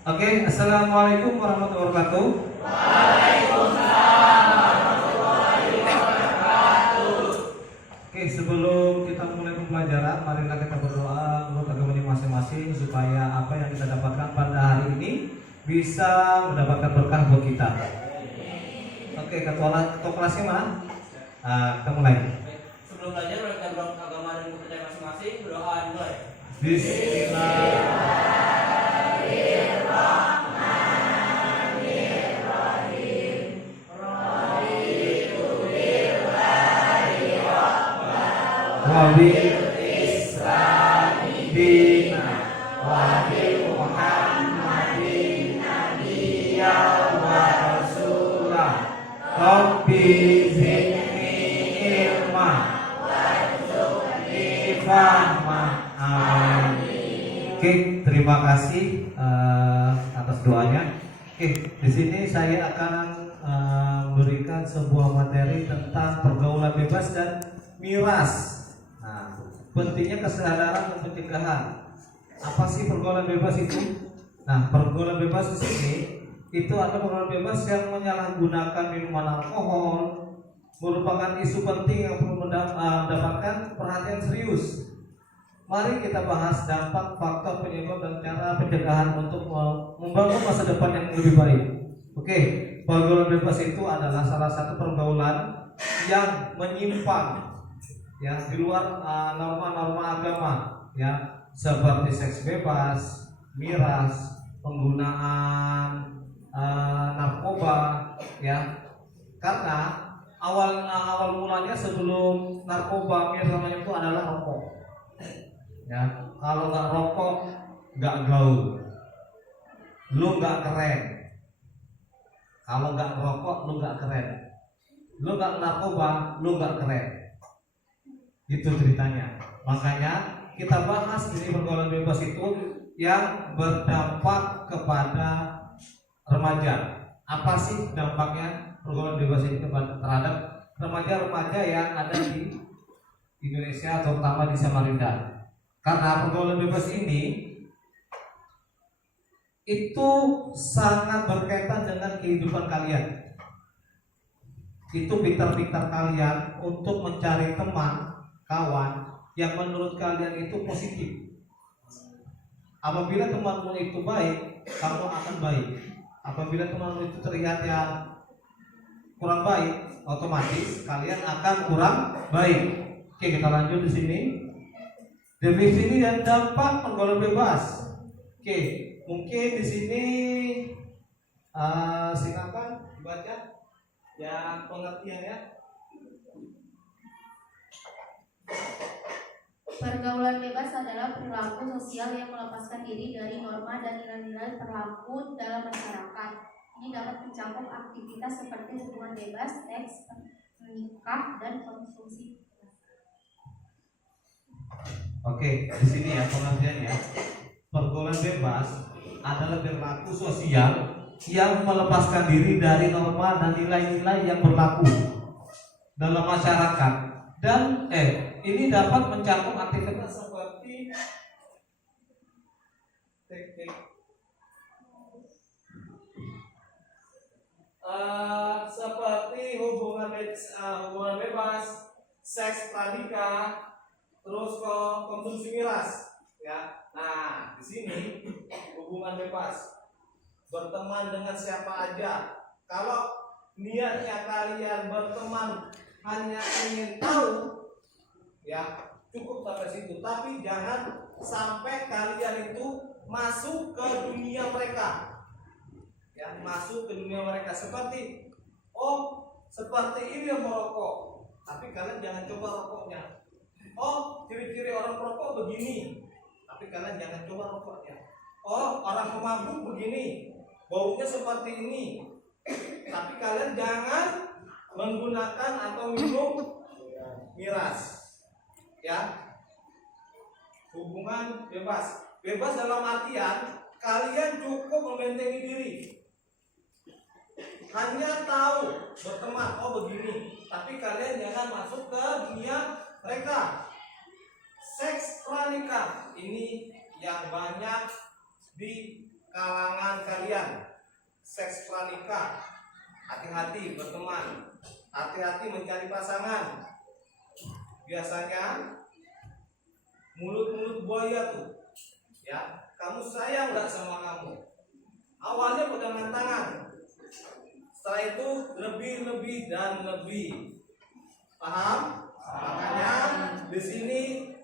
Oke, assalamualaikum warahmatullahi wabarakatuh. Oke, sebelum kita mulai pembelajaran, marilah kita berdoa menurut agama masing-masing supaya apa yang kita dapatkan pada hari ini bisa mendapatkan berkah buat kita. Oke, ketua kelasnya mana? Kita mulai. Sebelum belajar, kita berdoa agama dan kepercayaan masing-masing. Berdoa dimulai. Bismillah. Wabil Islami dina wabil Muhammadin nabiyya wa rasulah Rabbi zidni ilma warzuqni fahma. Amin. Oke, terima kasih atas doanya. Oke, di sini saya akan memberikan sebuah materi tentang pergaulan bebas dan miras. Nah, pentingnya kesadaran dan pencegahan. Apa sih pergaulan bebas itu? Nah, pergaulan bebas di sini itu adalah pergaulan bebas yang menyalahgunakan minuman alkohol, merupakan isu penting yang perlu mendapatkan perhatian serius. Mari kita bahas dampak, faktor, penyebab, dan cara pencegahan untuk membangun masa depan yang lebih baik. Oke, pergaulan bebas itu adalah salah satu pergaulan yang menyimpang, ya, di luar norma-norma agama, ya, seperti seks bebas, miras, penggunaan narkoba, ya. Karena awal mulanya sebelum narkoba, miras namanya itu adalah rokok, ya. Kalau nggak rokok, nggak gaul, lu nggak keren. Kalau nggak rokok, lu nggak keren. Lu nggak narkoba, lu nggak keren. Itu ceritanya. Makanya kita bahas di pergaulan bebas itu yang berdampak kepada remaja. Apa sih dampaknya pergaulan bebas itu terhadap remaja-remaja yang ada di Indonesia, terutama di Samarinda? Karena pergaulan bebas ini itu sangat berkaitan dengan kehidupan kalian. Itu pintar-pintar kalian untuk mencari teman, kawan yang menurut kalian itu positif. Apabila temanmu itu baik, kamu akan baik. Apabila temanmu itu terlihat yang kurang baik, otomatis kalian akan kurang baik. Oke, kita lanjut di sini. Definisi dan dampak pergaulan bebas. Oke, mungkin di sini silakan dibaca yang pengertiannya. Pergaulan bebas adalah perilaku sosial yang melepaskan diri dari norma dan nilai-nilai berlaku dalam masyarakat. Ini dapat mencakup aktivitas seperti hubungan bebas, seks, menikah, dan konsumsi. Oke, di sini ya pengertiannya. Pergaulan bebas adalah perilaku sosial yang melepaskan diri dari norma dan nilai-nilai yang berlaku dalam masyarakat, dan ini dapat mencakup aktivitas seperti seperti hubungan bebas, seks pranikah, terus konsumsi miras, ya. Nah, di sini hubungan bebas, berteman dengan siapa aja. Kalau niatnya kalian berteman hanya ingin tahu, ya, cukup sampai situ. Tapi jangan sampai kalian itu masuk ke dunia mereka, ya, masuk ke dunia mereka. Seperti seperti ini yang merokok, tapi kalian jangan coba rokoknya. Ciri-ciri orang perokok begini, tapi kalian jangan coba rokoknya. Orang pemabuk begini, baunya seperti ini, tapi kalian jangan menggunakan atau minum miras, ya. Hubungan bebas dalam artian kalian cukup membentengi diri, hanya tahu berteman begini, tapi kalian jangan masuk ke dunia mereka. Seks pranikah ini yang banyak kalangan kalian, seks pranikah, hati-hati berteman, hati-hati mencari pasangan. Biasanya mulut-mulut buaya tuh, ya, kamu sayang nggak sama kamu? Awalnya pegangan tangan, setelah itu lebih dan lebih. Paham? Makanya di sini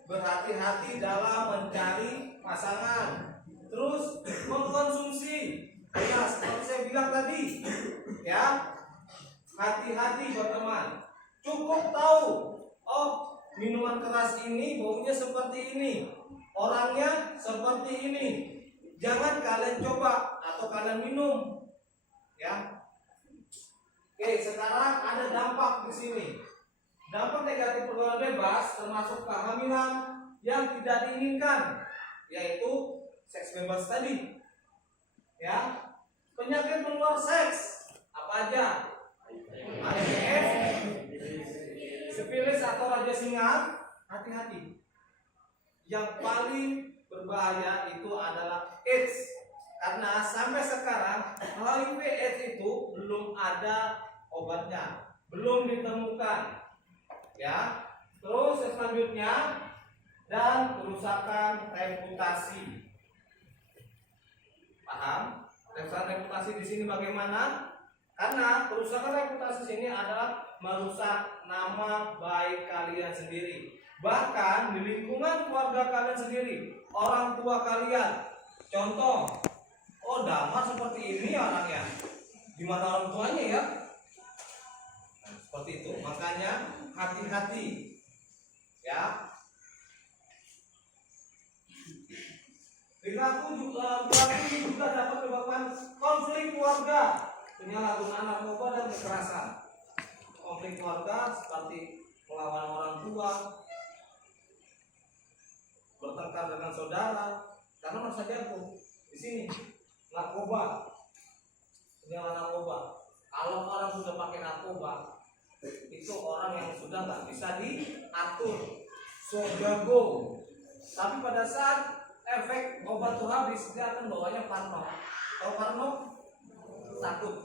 berhati-hati dalam mencari pasangan. Terus mengkonsumsi, ya seperti saya bilang tadi, ya, hati-hati berteman. Cukup tahu, oh minuman keras ini baunya seperti ini, orangnya seperti ini. Jangan kalian coba atau kalian minum, ya. Oke, sekarang ada dampak di sini. Dampak negatif pergaulan bebas termasuk kehamilan yang tidak diinginkan, yaitu seks bebas tadi. Ya, penyakit menular seks apa aja? HIV, sifilis atau raja singa. Hati-hati. Yang paling berbahaya itu adalah AIDS, karena sampai sekarang HIV AIDS itu belum ada obatnya, belum ditemukan. Ya, terus selanjutnya dan kerusakan reputasi. Paham? Kerusakan reputasi di sini bagaimana? Karena kerusakan reputasi sini adalah merusak nama baik kalian sendiri. Bahkan di lingkungan keluarga kalian sendiri, orang tua kalian. Contoh, oh Damar seperti ini orangnya. Gimana orang tuanya ya? Nah, seperti itu. Makanya hati-hati. Ya. Perilaku juga dapat menyebabkan konflik keluarga, penyalahgunaan narkoba dan kekerasan. Konflik keluarga seperti melawan orang tua, bertengkar dengan saudara, karena masa jatuh di sini narkoba, penyalahgunaan narkoba. Kalau orang sudah pakai narkoba, itu orang yang sudah nggak bisa diatur, so jago. Tapi pada saat efek obat itu habis, dia akan bawanya parno. Tahu parno? Takut.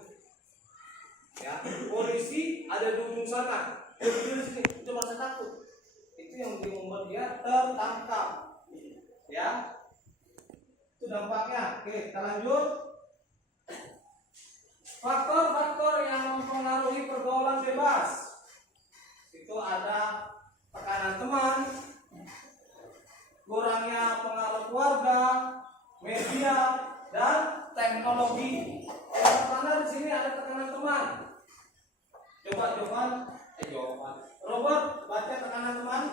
Ya, polisi ada di ujung sana, dia di sini, dia merasa takut. Itu yang membuat dia tertangkap. Ya, itu dampaknya. Oke, kita lanjut. Faktor-faktor yang mempengaruhi pergaulan bebas itu ada tekanan teman, kurangnya pengaruh keluarga, media, dan teknologi. Yang pertama di sini ada tekanan teman. Jawaban. Robert, baca tekanan teman.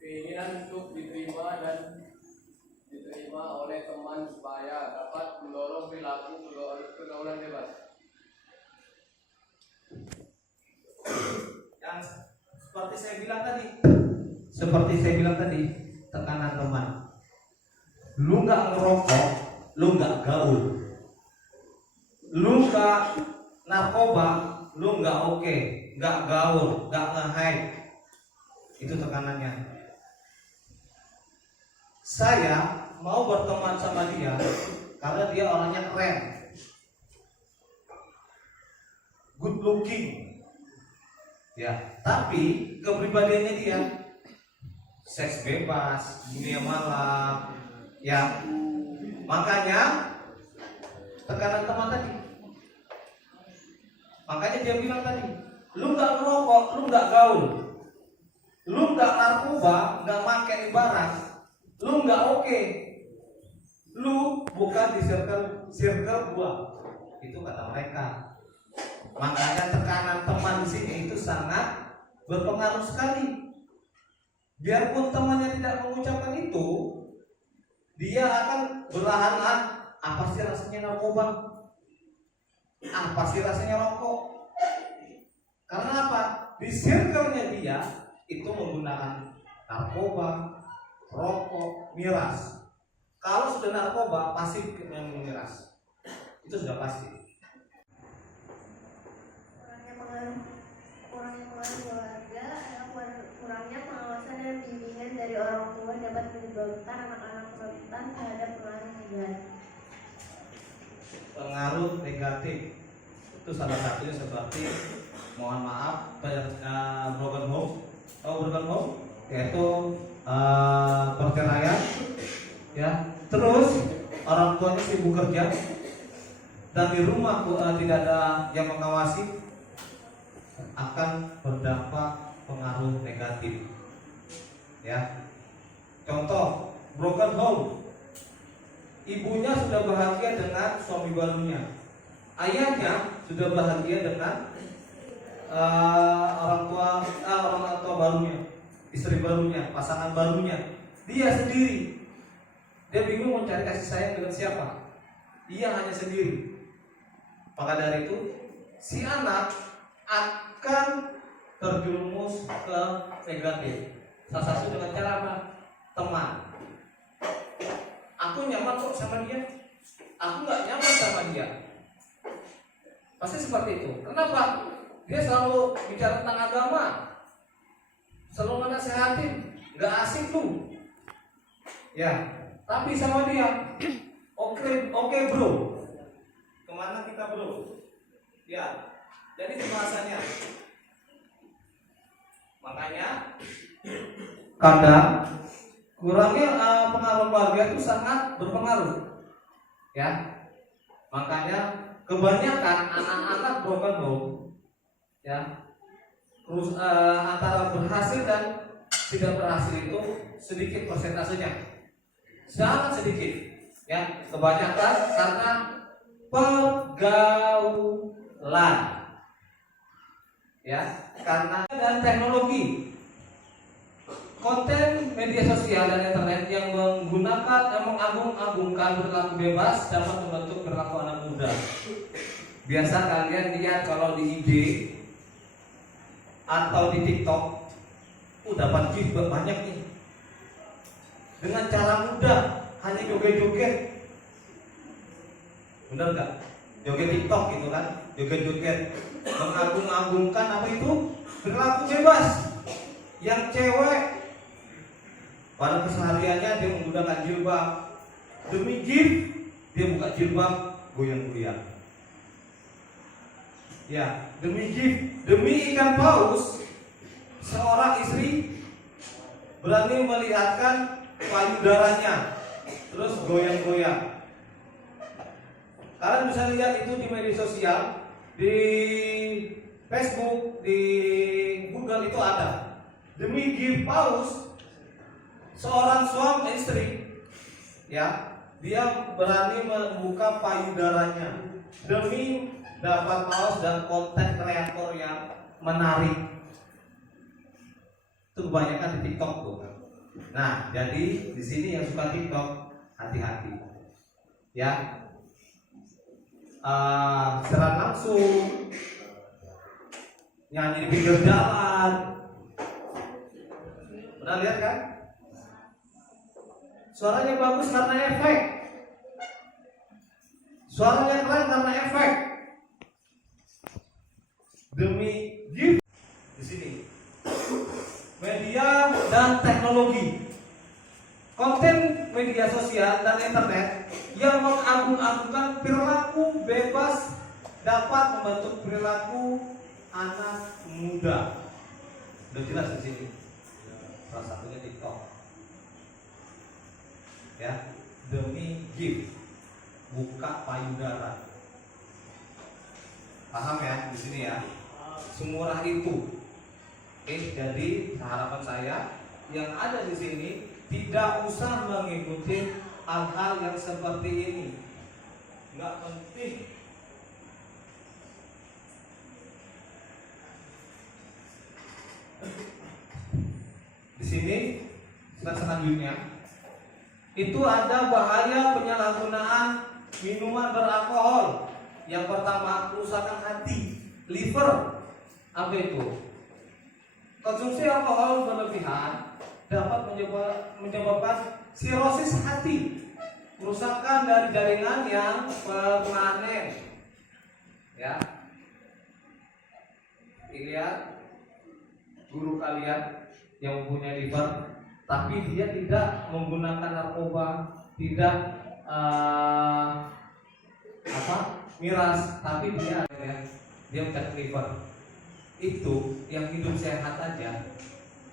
Keinginan untuk diterima oleh teman supaya dapat mendorong perilaku pergaulan bebas. Yang seperti saya bilang tadi, tekanan teman. Lu nggak ngerokok, lu nggak gaul. Lu nggak narkoba, lu nggak oke, nggak gaul, nggak nge-hype. Itu tekanannya. Saya mau berteman sama dia karena dia orangnya keren, good looking, ya. Tapi kepribadiannya dia seks bebas, dunia malam, ya. Makanya tekanan teman tadi. Makanya dia bilang tadi, lu nggak ngerokok, lu nggak gaul, lu nggak narkoba, nggak makan barang, lu nggak oke, lu bukan di circle gua. Itu kata mereka. Makanya tekanan teman di sini itu sangat berpengaruh sekali. Biarpun temannya tidak mengucapkan itu, dia akan berlahan-lahan, apa sih rasanya narkoba? Apa sih rasanya rokok? Karena apa? Di circle-nya dia itu menggunakan narkoba, rokok, miras. Kalau sudah narkoba, pasti yang miras. Itu sudah pasti. Kurangnya pengaruh keluarga adalah kurangnya pengawasan dan bimbingan dari orang tua dapat menyebabkan anak-anak rentan terhadap pengaruh negatif. pengaruh negatif. Itu salah satunya seperti, mohon maaf, broken home. Broken home yaitu perceraian, ya. Terus orang tuanya sibuk kerja dan di rumah tidak ada yang mengawasi, akan berdampak pengaruh negatif, ya. Contoh broken home, ibunya sudah bahagia dengan suami barunya, ayahnya sudah bahagia dengan orang tua barunya, istri barunya, pasangan barunya. Dia sendiri, dia bingung mau cari kasih sayang dengan siapa. Dia hanya sendiri. Maka dari itu si anak akan terjerumus ke negatif. Salah satu dengan cara apa? Teman. Aku nyaman kok sama dia, aku nggak nyaman sama dia. Pasti seperti itu. Kenapa? Dia selalu bicara tentang agama, selalu menasehatin, nggak asik lu, ya. Tapi sama dia, oke bro, kemana kita bro? Ya, jadi itu bahasanya. Makanya kadang kurangnya pengaruh keluarga itu sangat berpengaruh, ya. Makanya kebanyakan anak-anak broken home, ya, terus antara berhasil dan tidak berhasil itu sedikit persentasenya, sangat sedikit, ya. Kebanyakan karena pergaulan, ya, karena dan teknologi, konten media sosial dan internet yang menggunakan dan mengagung-agungkan perilaku bebas dapat membentuk perilaku anak muda. Biasa kalian lihat kalau di IG atau di TikTok, dapat views banyak nih. Dengan cara mudah, hanya joget-joget. Benar nggak? Joget TikTok gitu kan, joget-joget, mengagung-agungkan apa itu? Perilaku bebas. Yang cewek pada kesehariannya dia menggunakan jilbab, demi gift dia buka jilbab goyang-goyang. Ya, demi gift, demi ikan paus, seorang istri berani melihatkan payudaranya terus goyang-goyang. Kalian bisa lihat itu di media sosial, di Facebook, di Google itu ada. Demi gift paus, seorang suami istri, ya, dia berani membuka payudaranya demi dapat paus dan konten kreator yang menarik. Itu kebanyakan di TikTok tuh. Nah, jadi di sini yang suka TikTok hati-hati, ya. Secara langsung nyanyi di pinggir jalan, pernah lihat kan? Suaranya bagus karena efek, suaranya keren karena efek. Demi gift di sini. Media dan teknologi, konten media sosial dan internet yang mengagung-agungkan perilaku bebas dapat membentuk perilaku anak muda. Udah jelas di sini. Salah satunya TikTok. Ya, demi gift, buka payudara. Paham ya di sini ya? Semurah itu. Jadi harapan saya yang ada di sini tidak usah mengikuti hal-hal yang seperti ini, nggak penting. Di sini slide selanjutnya itu ada bahaya penyalahgunaan minuman beralkohol. Yang pertama, kerusakan hati, liver. Apa itu? Konsumsi alkohol berlebihan dapat menyebabkan sirosis hati, kerusakan dari jaringan yang permanen. Ya, lihat guru kalian yang mempunyai liver, tapi dia tidak menggunakan narkoba, tidak miras, tapi dia penyakit liver. Itu yang hidup sehat aja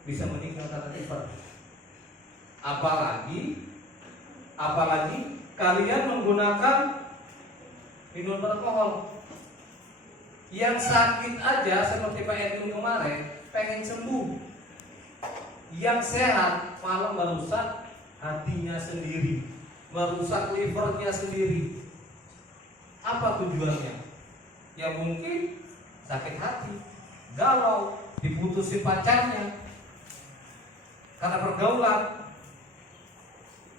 bisa meninggal karena liver. Apalagi kalian menggunakan minum beralkohol. Yang sakit aja seperti Pak Edwin kemarin pengen sembuh. Yang sehat malah merusak hatinya sendiri, merusak livernya sendiri. Apa tujuannya? Ya mungkin sakit hati, galau, diputusin pacarnya karena pergaulan.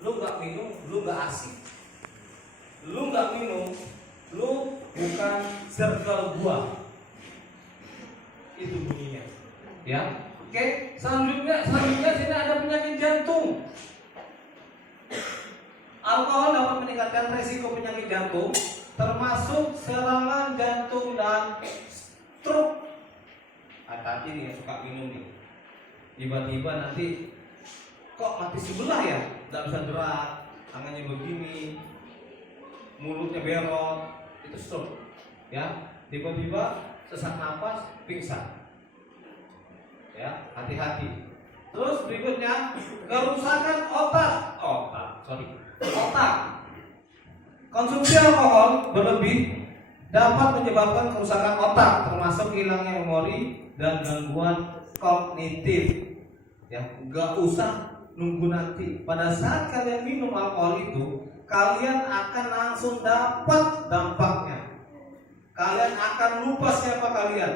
Lu nggak minum, lu nggak asik. Lu nggak minum, lu bukan circle gua. Itu bunyinya. Ya. Oke, selanjutnya sini ada penyakit jantung. Alkohol dapat meningkatkan resiko penyakit jantung, termasuk serangan jantung dan stroke. Hati-hati nih yang suka minum nih. Tiba-tiba nanti kok mati sebelah ya? Nggak bisa gerak, tangannya begini, mulutnya belok, itu stroke. Ya, tiba-tiba sesak napas, pingsan. Ya, hati-hati. Terus berikutnya kerusakan otak. Konsumsi alkohol berlebih dapat menyebabkan kerusakan otak, termasuk hilangnya memori dan gangguan kognitif. Ya, nggak usah nunggu nanti. Pada saat kalian minum alkohol itu, kalian akan langsung dapat dampaknya. Kalian akan lupa siapa kalian.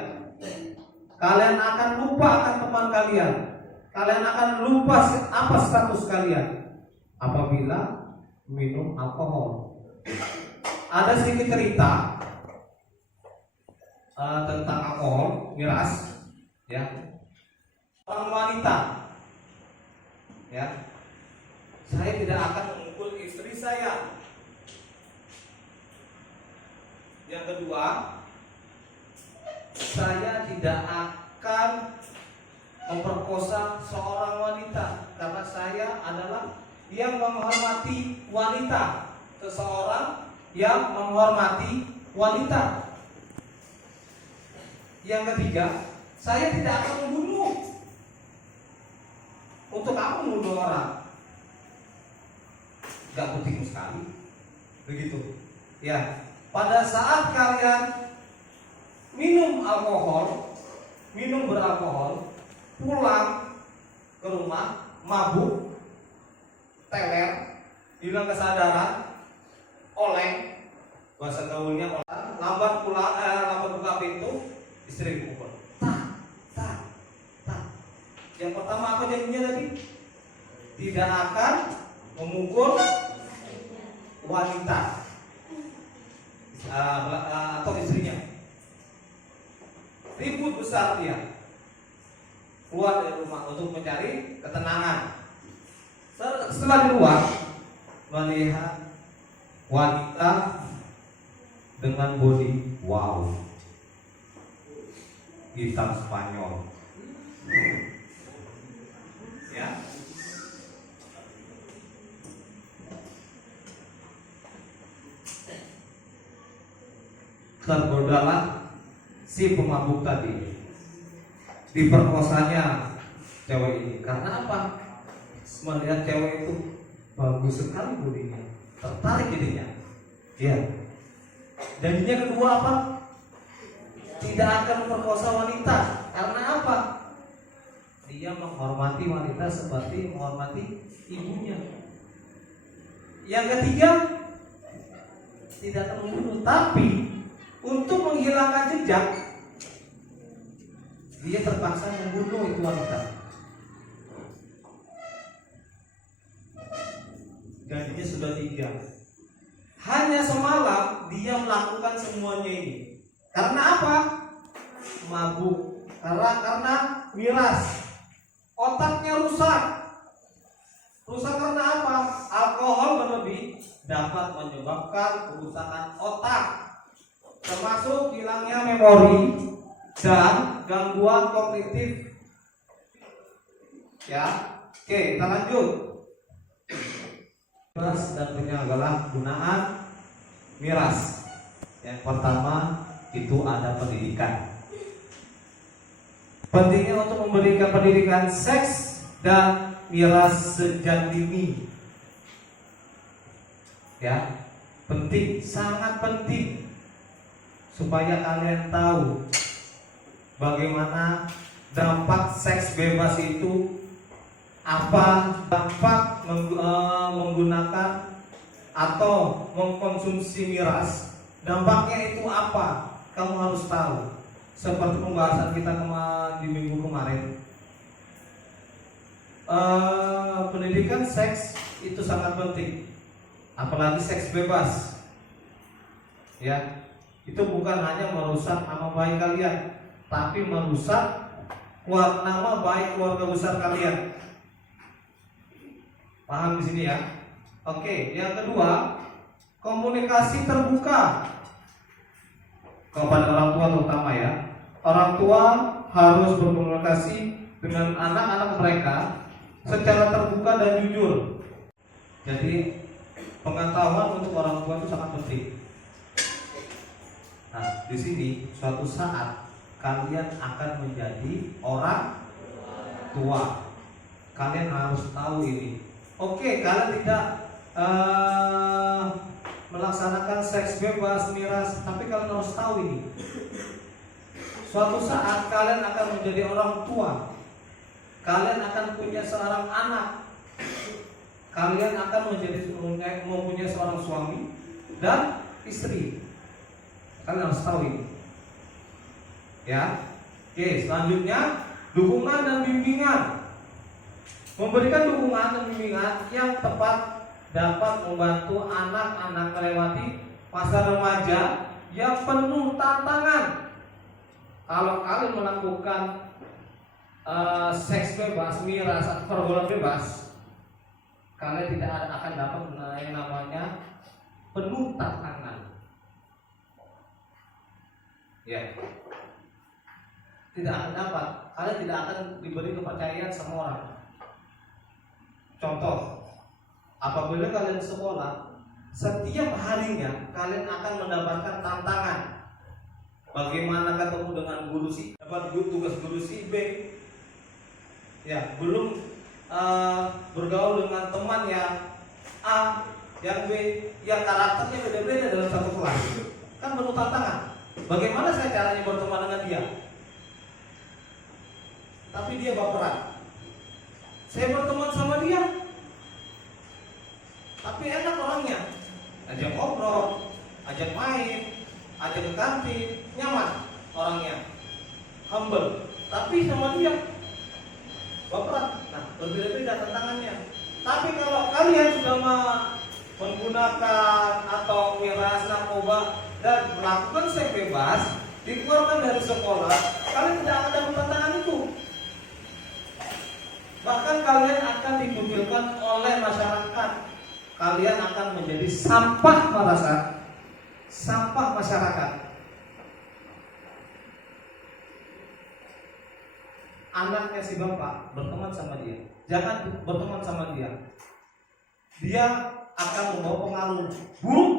Kalian akan lupa akan teman kalian. Kalian akan lupa apa status kalian apabila minum alkohol. Ada sedikit cerita tentang alkohol, miras, ya. Orang wanita, ya. Saya tidak akan memukul istri saya. Yang kedua, saya tidak akan memperkosa seorang wanita karena saya adalah yang menghormati wanita. Seseorang yang menghormati wanita. Yang ketiga, saya tidak akan membunuh. Untuk apa membunuh orang? Gak penting sekali. Begitu. Ya, pada saat kalian minum beralkohol, pulang ke rumah, mabuk, teler, hilang kesadaran, oleng, bahasa gaulnya oleng, lambat buka pintu, istri pukul. Tak. Yang pertama apa jadinya tadi? Tidak akan memukul wanita atau istrinya. Ribut besar dia, keluar dari rumah untuk mencari ketenangan. Setelah di luar, melihat wanita dengan body wow, hitam Spanyol, ya. Tergodalah si pemabuk tadi, diperkosanya cewek ini. Karena apa? Melihat cewek itu bagus sekali bodinya, tertarik jadinya. Ya. Jadinya kedua apa? Tidak akan memperkosa wanita. Karena apa? Dia menghormati wanita seperti menghormati ibunya. Yang ketiga, tidak akan membunuh, tapi untuk menghilangkan jejak, dia terpaksa membunuh itu wanita. Gajinya sudah 3. Hanya semalam dia melakukan semuanya ini. Karena apa? Mabuk. Karena miras. Otaknya rusak. Rusak karena apa? Alkohol berlebih dapat menyebabkan kerusakan otak, termasuk hilangnya memori dan gangguan kognitif. Ya, oke, kita lanjut. Miras dan penyalahgunaan miras. Yang pertama itu ada pendidikan. Pentingnya untuk memberikan pendidikan seks dan miras sejak dini. Ya, penting, sangat penting supaya kalian tahu bagaimana dampak seks bebas itu, apa dampak menggunakan atau mengkonsumsi miras, dampaknya itu apa, kamu harus tahu. Seperti pembahasan kita di minggu kemarin, pendidikan seks itu sangat penting, apalagi seks bebas. Ya, itu bukan hanya merusak nama baik kalian, tapi merusak nama baik keluarga besar kalian. Paham di sini ya? Oke, yang kedua, komunikasi terbuka kepada orang tua terutama ya. Orang tua harus berkomunikasi dengan anak-anak mereka secara terbuka dan jujur. Jadi pengetahuan untuk orang tua itu sangat penting. Nah, di sini suatu saat kalian akan menjadi orang tua. Kalian harus tahu ini. Oke, kalian tidak melaksanakan seks bebas, miras, tapi kalian harus tahu ini. Suatu saat kalian akan menjadi orang tua. Kalian akan punya seorang anak. Kalian akan mempunyai seorang suami dan istri. Kalian harus tahu ini. Ya. Oke, selanjutnya dukungan dan bimbingan. Memberikan dukungan dan bimbingan yang tepat dapat membantu anak-anak melewati masa remaja yang penuh tantangan. Kalau kalian melakukan seks bebas, miras, atau pergaulan bebas, kalian tidak akan dapat yang namanya penuh tantangan. Ya, tidak akan dapat. Kalian tidak akan diberi kepercayaan sama orang. Contoh, apabila kalian sekolah, setiap harinya kalian akan mendapatkan tantangan. Bagaimana ketemu dengan guru si, dapat tugas guru si B. Ya, belum bergaul dengan teman yang A, yang B, yang karakternya beda-beda dalam satu kelas. Kan penuh tantangan. Bagaimana saya caranya berteman dengan dia? Tapi dia baperan. Saya berteman sama dia, tapi enak orangnya. Ajak ngobrol, ajak main, ajak ke kantin, nyaman orangnya, humble. Tapi sama dia baperan. Nah, berbeda-beda tantangannya. Tapi kalau kalian sudah menggunakan atau miras, narkoba dan melakukan seks bebas, dikeluarkan dari sekolah, kalian tidak akan dapat tantangan itu. Bahkan kalian akan dikucilkan oleh masyarakat. Kalian akan menjadi sampah masyarakat. Anaknya si bapak berteman sama dia, jangan berteman sama dia. Dia akan membawa pengaruh buruk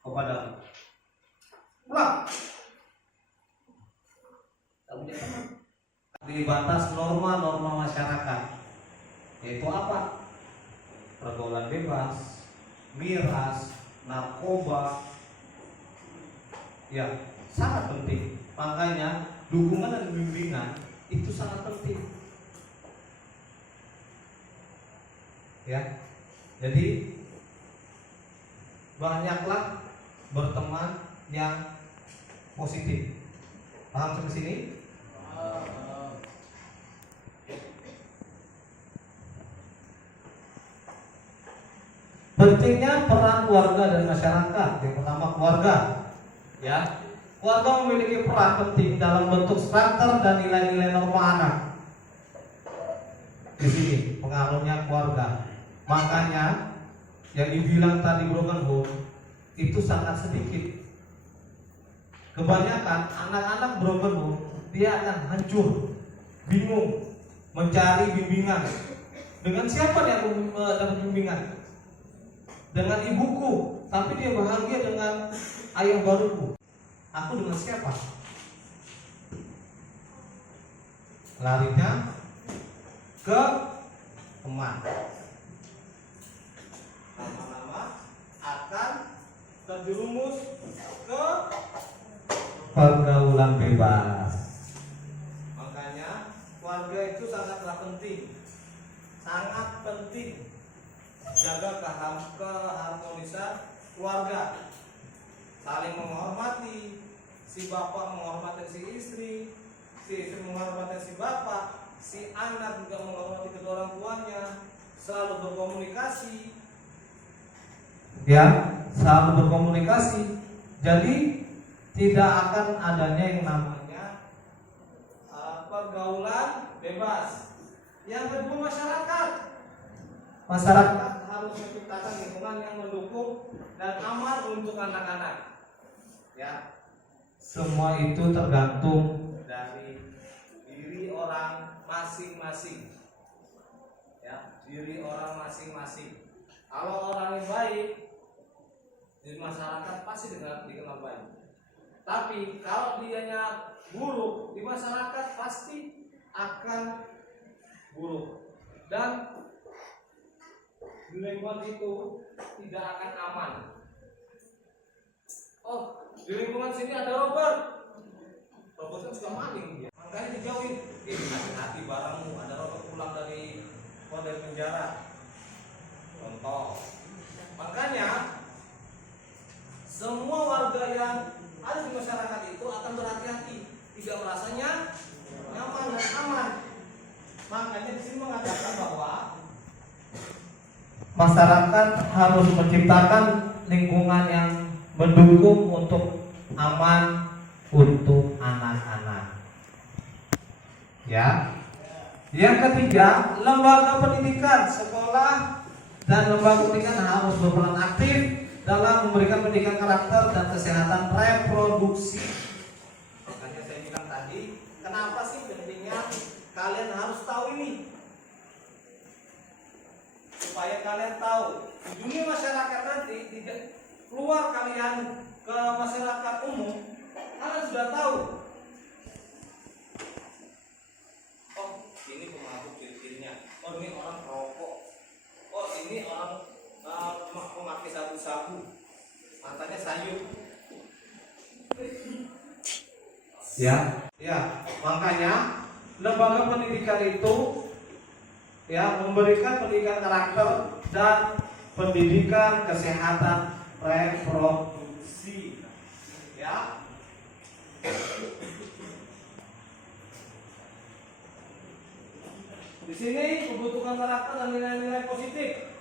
kepadamu. Pulang, tak punya teman. Di batas norma-norma masyarakat, yaitu apa? Pergaulan bebas, miras, narkoba, ya sangat penting. Makanya dukungan dan bimbingan itu sangat penting. Ya, jadi banyaklah berteman yang positif. Paham sampai sini? Pentingnya peran keluarga dan masyarakat. Yang pertama keluarga, ya. Keluarga memiliki peran penting dalam bentuk karakter dan nilai-nilai norma anak. Di sini pengaruhnya keluarga. Makanya yang dibilang tadi broken home itu sangat sedikit. Kebanyakan anak-anak broken home dia akan hancur, bingung, mencari bimbingan. Dengan siapa dia dapat bimbingan? Dengan ibuku, tapi dia bahagia dengan ayah baruku. Aku dengan siapa? Larinya ke teman. Lama-lama akan terjerumus ke pergaulan bebas. Makanya keluarga itu sangatlah penting, sangat penting. Jaga keharmonisan keluarga, saling menghormati, si bapak menghormati si istri menghormati si bapak, si anak juga menghormati kedua orang tuanya, selalu berkomunikasi. Ya, selalu berkomunikasi. Jadi tidak akan adanya yang namanya pergaulan bebas. Yang kedua, masyarakat harus menciptakan lingkungan yang mendukung dan aman untuk anak-anak. Ya, semua itu tergantung dari diri orang masing-masing. Ya, diri orang masing-masing. Kalau orang yang baik di masyarakat pasti dikenal baik. Tapi kalau dianya buruk di masyarakat pasti akan buruk. Dan di lingkungan itu tidak akan aman. Oh, di lingkungan sini ada Robert kan suka maling dia. Makanya dijauhin. Hati-hati barangmu. Ada Robert pulang dari penjara. Contoh. Makanya semua warga yang ada di masyarakat itu akan berhati-hati, tidak merasanya nyaman dan aman. Makanya di sini mengatakan bahwa masyarakat harus menciptakan lingkungan yang mendukung untuk aman untuk anak-anak. Ya. Yang ketiga, lembaga pendidikan, sekolah dan lembaga pendidikan harus berperan aktif dalam memberikan pendidikan karakter dan kesehatan reproduksi. Makanya saya bilang tadi, kenapa sih pentingnya kalian harus tahu ini? Supaya kalian tahu di dunia masyarakat nanti, tidak keluar kalian ke masyarakat umum, kalian sudah tahu. Oh, ini pemabuk ciri-cirinya. Oh, ini orang perokok. Oh, ini orang memakai sabu-sabu. Matanya sayur. Ya, makanya lembaga pendidikan itu ya memberikan pendidikan karakter dan pendidikan kesehatan reproduksi. Ya. Di sini kebutuhan karakter dan nilai-nilai positif.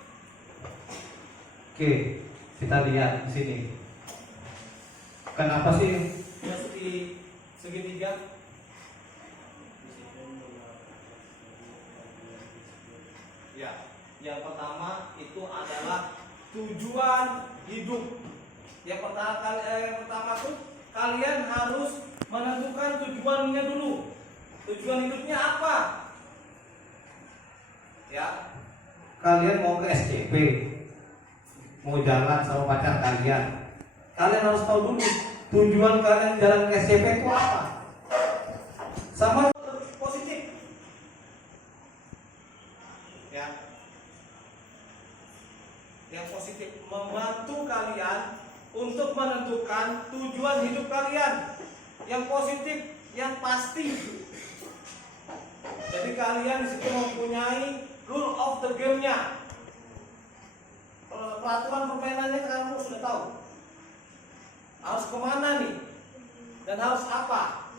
Oke, kita lihat di sini. Kenapa sih mesti segitiga? Ya, yang pertama itu adalah tujuan hidup. Yang pertama tuh kalian harus menentukan tujuannya dulu. Tujuan hidupnya apa? Ya, kalian mau ke SCP, mau jalan sama pacar kalian, kalian harus tahu dulu tujuan kalian jalan ke SCP itu apa. Sama positif. Ya, yang positif membantu kalian untuk menentukan tujuan hidup kalian. Yang positif, yang pasti. Jadi kalian di situ mempunyai rule of the game-nya. Peraturan permainannya kamu sudah tahu. Harus kemana nih? Dan harus apa?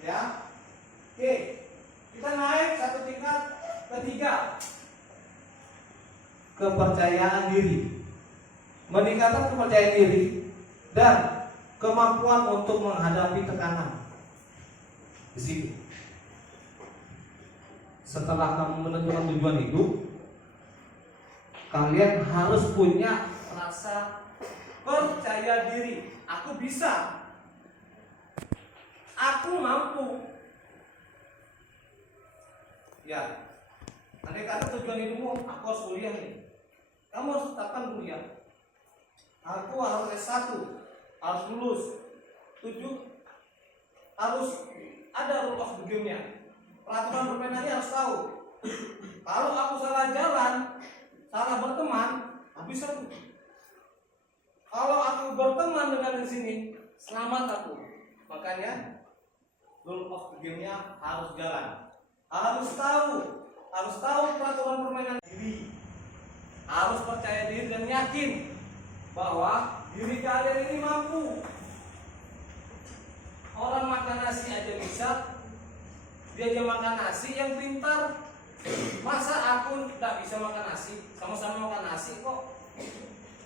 Ya. Oke. Kita naik satu tingkat ketiga. Kepercayaan diri. Meningkatkan kepercayaan diri dan kemampuan untuk menghadapi tekanan. Di sini. Setelah kamu menentukan tujuan hidup, kalian harus punya rasa percaya diri. Aku bisa. Aku mampu. Ya. Andai kata tujuan hidupmu, aku harus kuliah nih. Kamu harus tetapkan kuliah. Aku harus S1. harus lulus. 7, harus ada rule of the game-nya. Peraturan permainannya harus tahu. Kalau aku salah jalan, salah berteman, habis aku. Kalau aku berteman dengan di sini, selamat aku. Makanya rule of the game-nya harus jalan. Harus tahu peraturan permainan diri. Harus percaya diri dan yakin bahwa diri kalian ini mampu. Orang makan nasi aja bisa, dia aja makan nasi yang pintar. Masa aku tidak bisa makan nasi? Sama-sama makan nasi kok.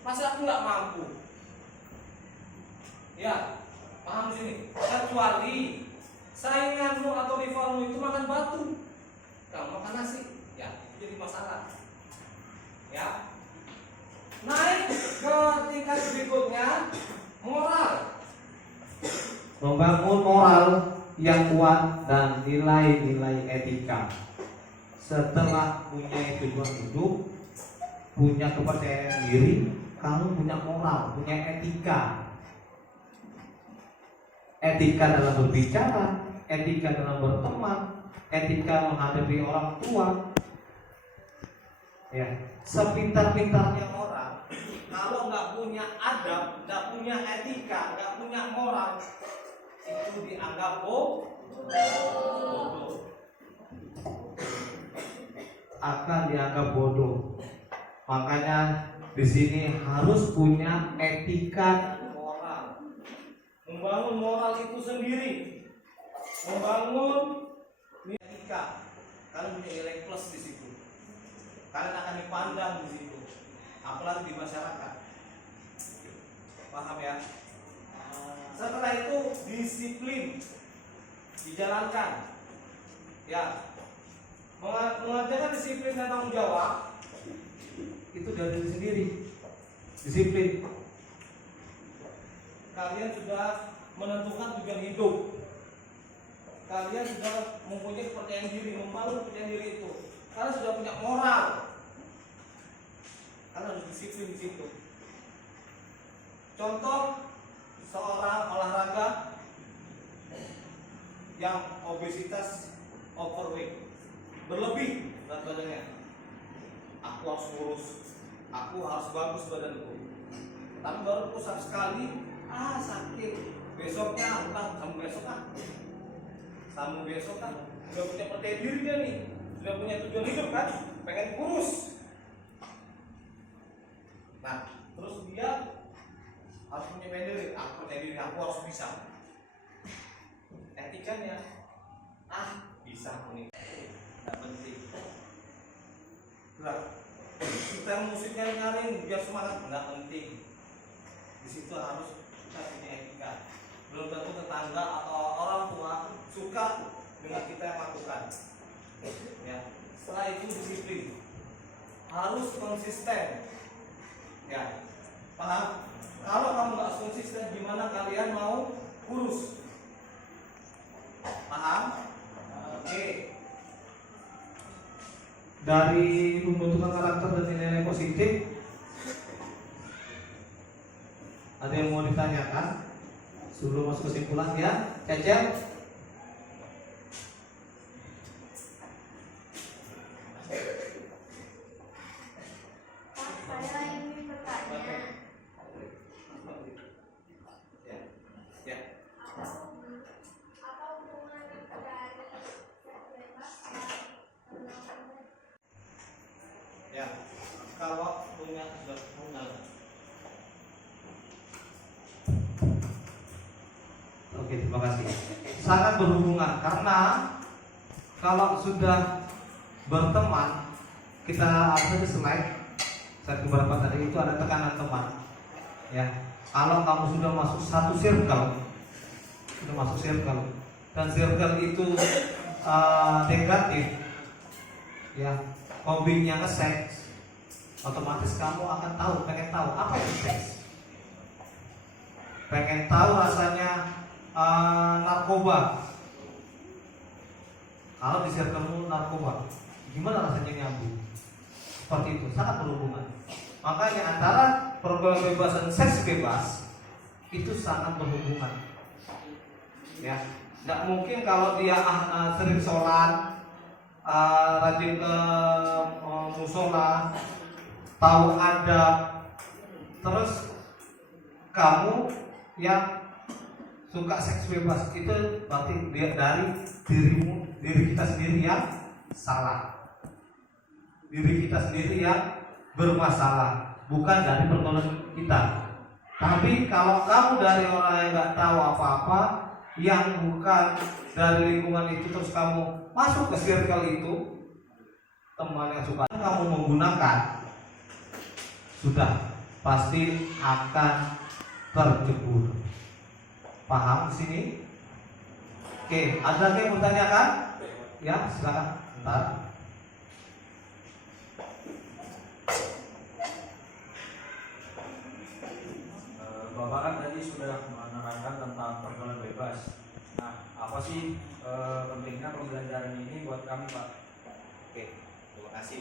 Masa aku nggak mampu? Ya, paham sini. Kecuali sainganmu atau rivalmu itu makan batu, kamu makan nasi, ya itu jadi masalah. Ya, naik ke tingkat berikutnya, moral. Membangun moral yang kuat dan nilai-nilai etika. Setelah punya tujuan hidup, punya kepercayaan diri, kamu punya moral, punya etika. Etika dalam berbicara, etika dalam berteman, etika menghadapi orang tua. Ya, sepintar-pintarnya orang, kalau nggak punya adab, nggak punya etika, nggak punya moral, itu dianggap bodoh. Akan dianggap bodoh. Makanya di sini harus punya etika moral. Membangun moral itu sendiri, membangun etika. Kalian punya nilai plus di situ. Kalian akan dipandang di situ, apalagi di masyarakat. Paham ya? Setelah itu disiplin dijalankan. Ya, mengajarkan disiplin dan tanggung jawab itu dari diri sendiri. Disiplin. Kalian sudah menentukan tujuan hidup. Kalian sudah mempunyai kepercayaan diri, membangun kepercayaan diri itu. Kalian sudah punya moral. Kalian harus disiplin di situ. Contoh seorang olahraga yang obesitas, overweight, berlebih berat badannya. Aku harus kurus, aku harus bagus badanku. Tapi baru pusat sekali, sakit. Besoknya sambung besok kan. Sudah punya percaya diri dia nih, sudah punya tujuan hidup kan, pengen kurus. Nah, terus dia harus punya diri, aku percaya diri, aku harus bisa. Etikanya, bisa aku nih, nggak penting. Nah, kita musiknya nyaring biar semangat, nggak penting. Di situ harus kita punya etika. Belum tentu tetangga atau orang tua suka dengan kita yang lakukan. Ya, setelah itu disiplin, harus konsisten. Ya, paham? Kalau kamu nggak konsisten, gimana kalian mau kurus? Paham? Oke. Dari pembentukan karakter dan nilai positif, ada yang mau ditanyakan sebelum masuk kesimpulan ya, Cecel? Saya ingin bertanya. Apa hubungan dari bebas Ya, kalau punya hubungan. Oke, terima kasih. Sangat berhubungan karena kalau sudah berteman, kita ada slide beberapa tadi itu ada tekanan teman. Ya, kalau kamu sudah masuk satu circle, dan circle itu negatif, ya, hobinya nge-seks, otomatis kamu akan pengen tahu apa itu seks, pengen tahu rasanya narkoba. Kalau di circle narkoba, gimana rasanya nyambung? Seperti itu, sangat berhubungan. Makanya antara kebebasan seks bebas itu sangat berhubungan. Ya, nggak mungkin kalau dia sering sholat, rajin ke musola, tahu adab, terus kamu yang suka seks bebas, itu berarti dia dari diri kita sendiri yang salah, diri kita sendiri yang bermasalah, bukan dari pergaulan kita. Tapi kalau kamu dari orang yang nggak tahu apa-apa, yang bukan dari lingkungan itu, terus kamu masuk ke circle itu, teman yang suka kamu menggunakan, sudah pasti akan terjebur. Paham di sini? Oke, ada lagi yang bertanyakan? Ya, silakan. Bentar. Bapak kan tadi sudah menerangkan tentang pergaulan bebas. Nah, apa sih pentingnya pembelajaran ini buat kami, Pak? Oke, terima kasih.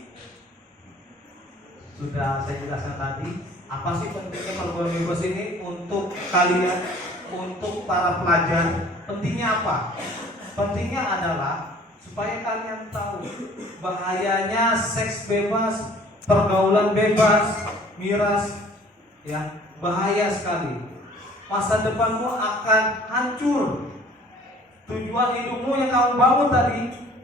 Sudah saya jelaskan tadi, apa sih pentingnya pergaulan bebas ini untuk kalian, untuk para pelajar? Pentingnya apa? Pentingnya adalah supaya kalian tahu bahayanya seks bebas, pergaulan bebas, miras, ya, bahaya sekali. Masa depanmu akan hancur. Tujuan hidupmu yang kamu bangun tadi,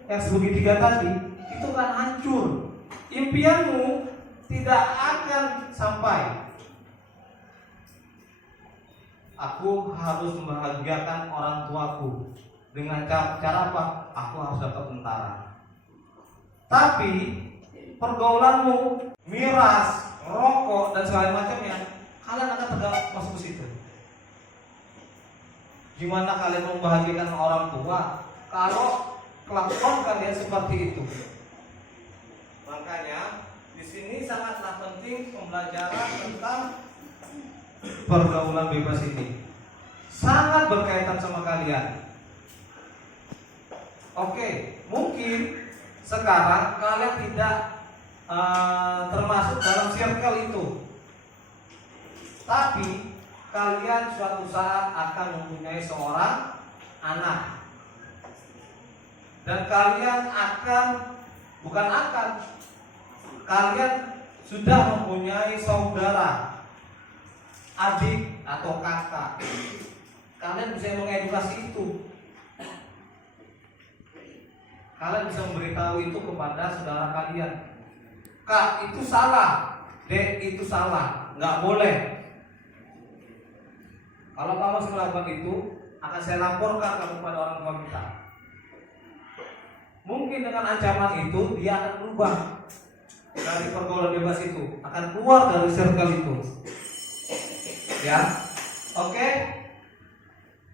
yang segitiga tadi, itu kan hancur. Impianmu tidak akan sampai. Aku harus membahagiakan orang tuaku. Dengan cara apa? Aku harus dapat tentara. Tapi pergaulanmu, miras, rokok dan segala macamnya, kalian akan tergabung masuk ke situ. Gimana kalian membahagiakan orang tua kalau kelakuan kalian seperti itu? Makanya di sini sangatlah penting pembelajaran tentang pergaulan bebas ini. Sangat berkaitan sama kalian. Oke, mungkin sekarang kalian tidak termasuk dalam circle itu, tapi kalian suatu saat akan mempunyai seorang anak, dan kalian kalian sudah mempunyai saudara, adik atau kakak. Kalian bisa mengedukasi itu. Kalian bisa memberitahu itu kepada saudara kalian. Kak, itu salah. Dek, itu salah. Nggak boleh. Kalau kamu masih melakukan itu, akan saya laporkan kamu kepada orang tua kita. Mungkin dengan ancaman itu, dia akan berubah dari pergaulan bebas itu, akan keluar dari circle itu. Ya, oke.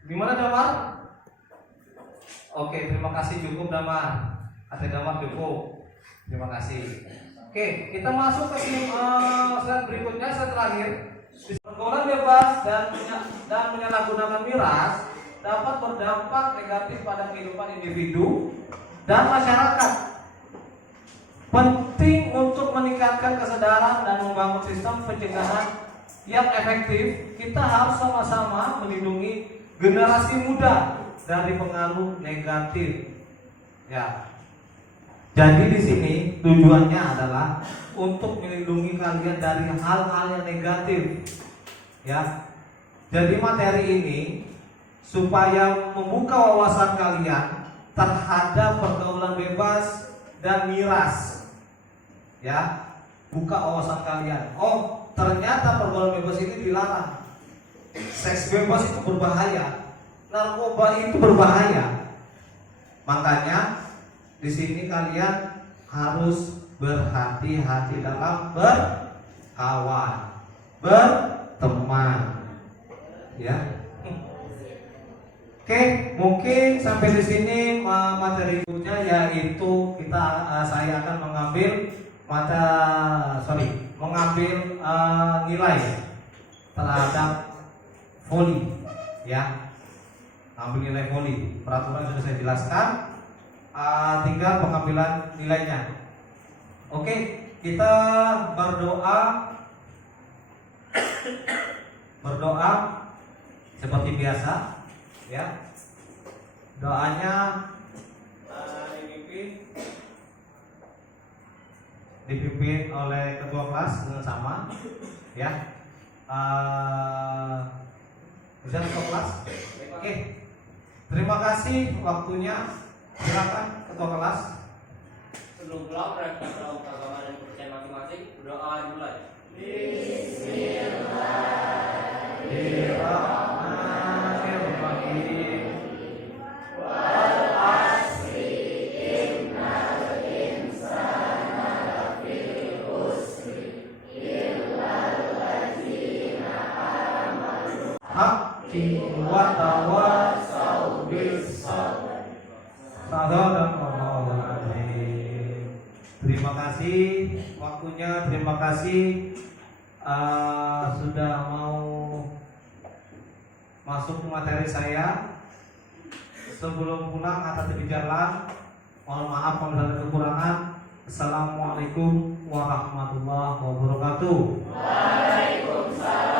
Gimana Damar? Oke, terima kasih, cukup Damar. Ada Damar cukup. Terima kasih. Oke, kita masuk ke slide berikutnya, slide terakhir. Pergaulan bebas dan menyalahgunakan miras dapat berdampak negatif pada kehidupan individu dan masyarakat. Penting untuk meningkatkan kesadaran dan membangun sistem pencegahan yang efektif. Kita harus sama-sama melindungi generasi muda dari pengaruh negatif. Ya. Jadi di sini tujuannya adalah untuk melindungi kalian dari hal-hal yang negatif. Ya. Jadi materi ini supaya membuka wawasan kalian terhadap pergaulan bebas dan miras. Ya. Buka wawasan kalian. Oh, ternyata pergaulan bebas ini dilarang. Seks bebas itu berbahaya. Narkoba itu berbahaya. Makanya di sini kalian harus berhati-hati dalam berkawan, berteman. Ya. Oke, mungkin sampai di sini materi berikutnya, yaitu saya akan mengambil nilai terhadap voli, ya. Ambil nilai voli. Peraturan sudah saya jelaskan. Tinggal pengambilan nilainya. Oke, kita berdoa seperti biasa, ya. Doanya dipimpin oleh ketua kelas dengan sama, ya. Bisa ketua kelas? Oke. Terima kasih waktunya. Silakan ketua kelas. Sebelum pulang, mereka dalam agama dan kepercayaan masing-masing, berdoa dimulai. Bismillahirrahmanirrahim. Haqqi wa tawassaw bis sabr. Sadaqallahul azim. Terima kasih waktunya, terima kasih sudah mau masuk ke materi saya. Sebelum pulang atas tepi jalan, mohon maaf kalau ada kekurangan. Assalamualaikum warahmatullahi wabarakatuh. Waalaikumsalam.